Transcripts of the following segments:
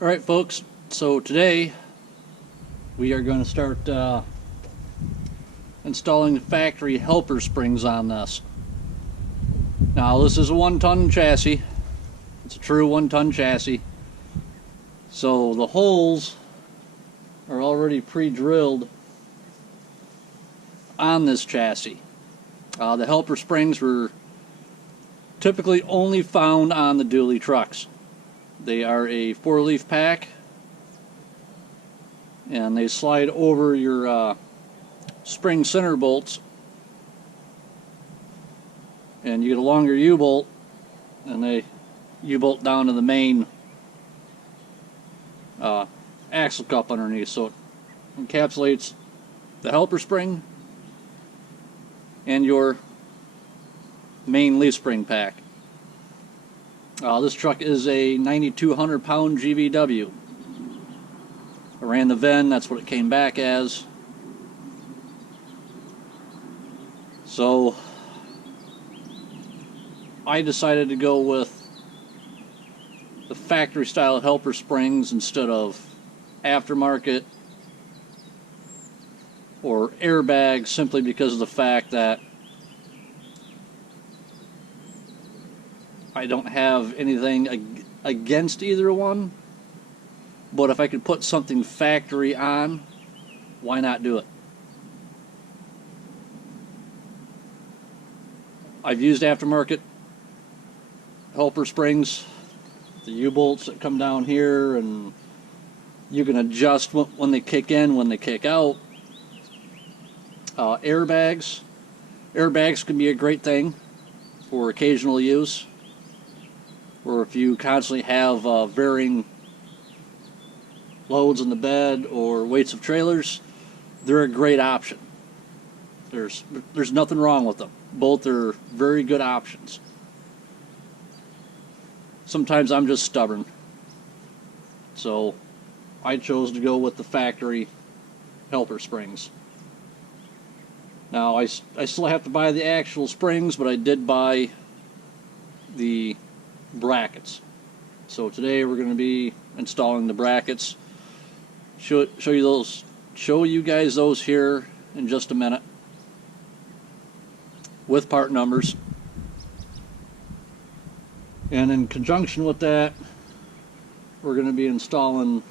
Alright folks, so today we are going to start installing the factory helper springs on this. Now this is a 1-ton chassis. It's a true 1-ton chassis. So the holes are already pre-drilled on this chassis. The helper springs were typically only found on the dually trucks. They are a 4-leaf pack, and they slide over your spring center bolts, and you get a longer U-bolt, and they U-bolt down to the main axle cup underneath, so it encapsulates the helper spring and your main leaf spring pack. This truck is a 9,200 pound GVW. I ran the VIN, that's what it came back as. So I decided to go with the factory style helper springs instead of aftermarket or airbags, simply because of the fact that I don't have anything against either one, but if I could put something factory on, why not do it? I've used aftermarket helper springs, the U-bolts that come down here, and you can adjust when they kick in, when they kick out. Airbags can be a great thing for occasional use, or if you constantly have varying loads in the bed or weights of trailers, they're a great option. There's nothing wrong with them. Both are very good options. Sometimes I'm just stubborn, so I chose to go with the factory helper springs. Now I still have to buy the actual springs, but I did buy the brackets. So today we're going to be installing the brackets. Show you guys those here in just a minute with part numbers. And in conjunction with that, we're going to be installing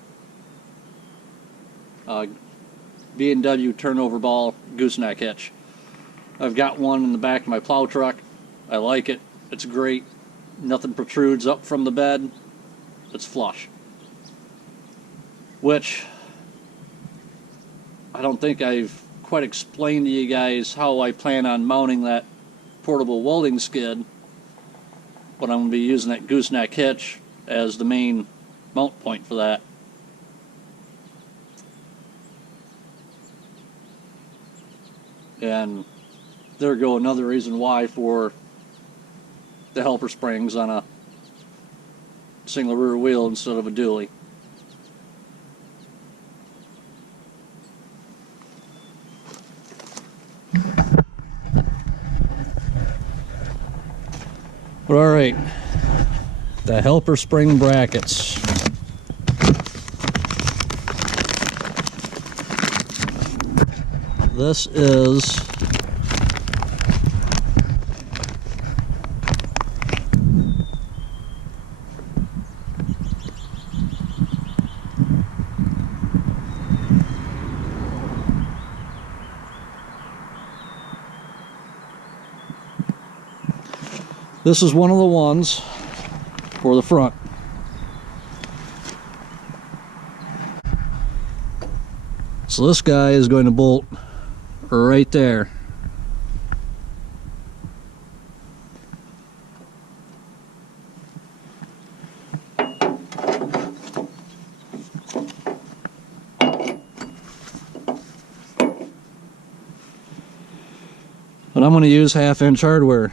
B&W turnover ball gooseneck hitch. I've got one in the back of my plow truck. I like it. It's great. Nothing protrudes up from the bed. It's flush. Which I don't think I've quite explained to you guys how I plan on mounting that portable welding skid, but I'm going to be using that gooseneck hitch as the main mount point for that. And there go another reason why for the helper springs on a single rear wheel instead of a dually. But alright, the helper spring brackets. This is one of the ones for the front. So this guy is going to bolt right there. But I'm going to use 1/2-inch hardware,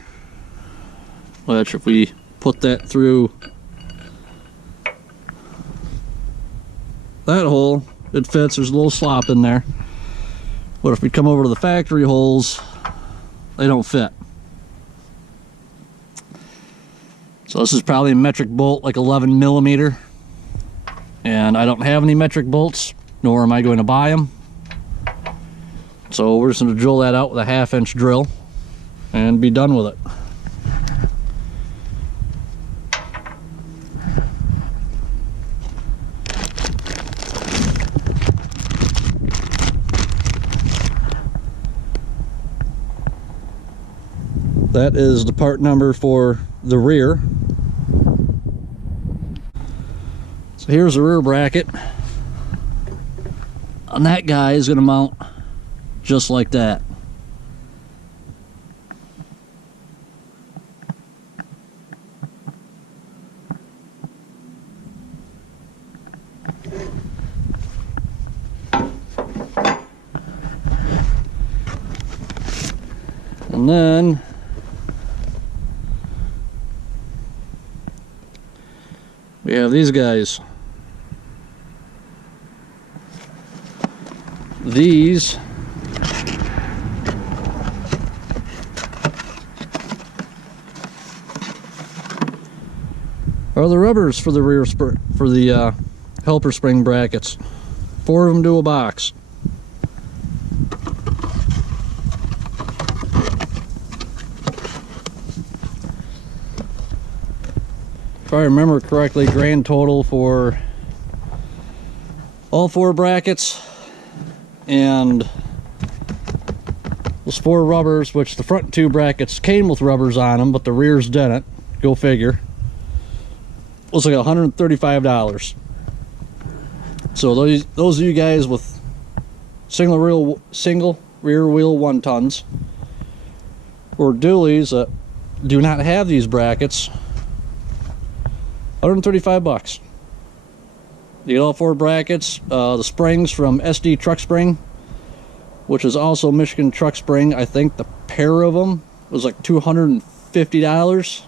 which if we put that through that hole, it fits. There's a little slop in there. But if we come over to the factory holes, they don't fit. So this is probably a metric bolt, like 11 millimeter. and I don't have any metric bolts, nor am I going to buy them. So we're just going to drill that out with a 1/2-inch drill and be done with it. That is the part number for the rear. So here's the rear bracket. And that guy is going to mount just like that. And then we have these guys. These are the rubbers for the rear for the helper spring brackets. 4 of them to a box. If I remember correctly, grand total for all 4 brackets and those 4 rubbers, which the front 2 brackets came with rubbers on them, but the rears didn't. Go figure. Was like $135. So those of you guys with single rear wheel 1-tons or dualies that do not have these brackets, $135. You get all 4 brackets, the springs from SD Truck Spring, which is also Michigan Truck Spring. I think the pair of them was like $250.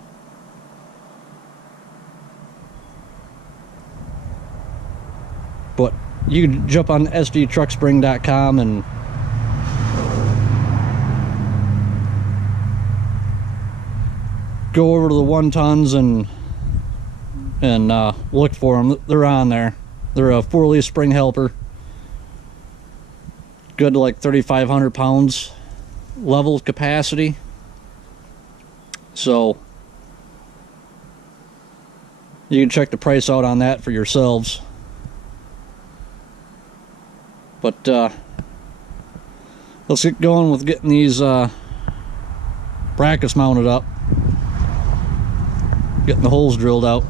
But you can jump on sdtruckspring.com and go over to the 1-tons and look for them. They're on there. They're a 4-leaf spring helper, good to like 3,500 pounds level capacity. So you can check the price out on that for yourselves. But let's get going with getting these brackets mounted up, getting the holes drilled out.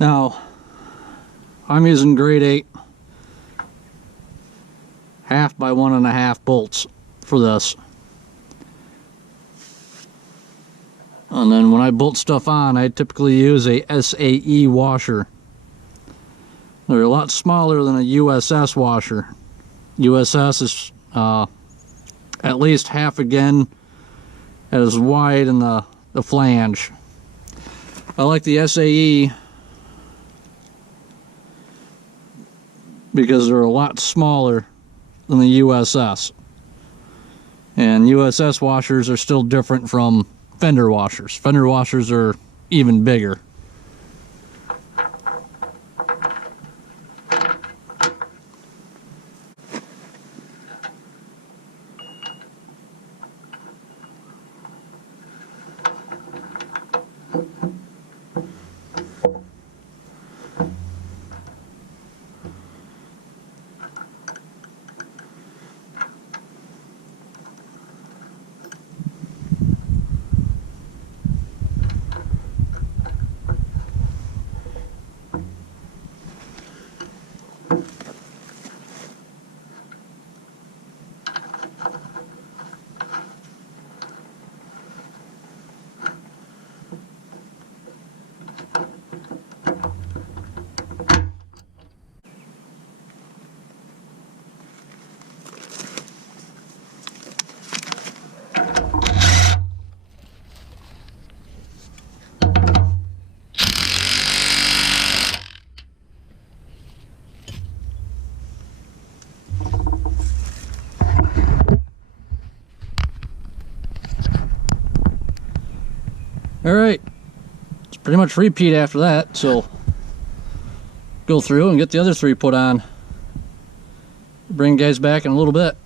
Now, I'm using grade 8 1/2 by 1.5 bolts for this. And then when I bolt stuff on, I typically use a SAE washer. They're a lot smaller than a USS washer. USS is at least half again as wide in the flange. I like the SAE because they're a lot smaller than the USS. And USS washers are still different from fender washers. Fender washers are even bigger. Alright, it's pretty much repeat after that, so go through and get the other 3 put on. Bring you guys back in a little bit.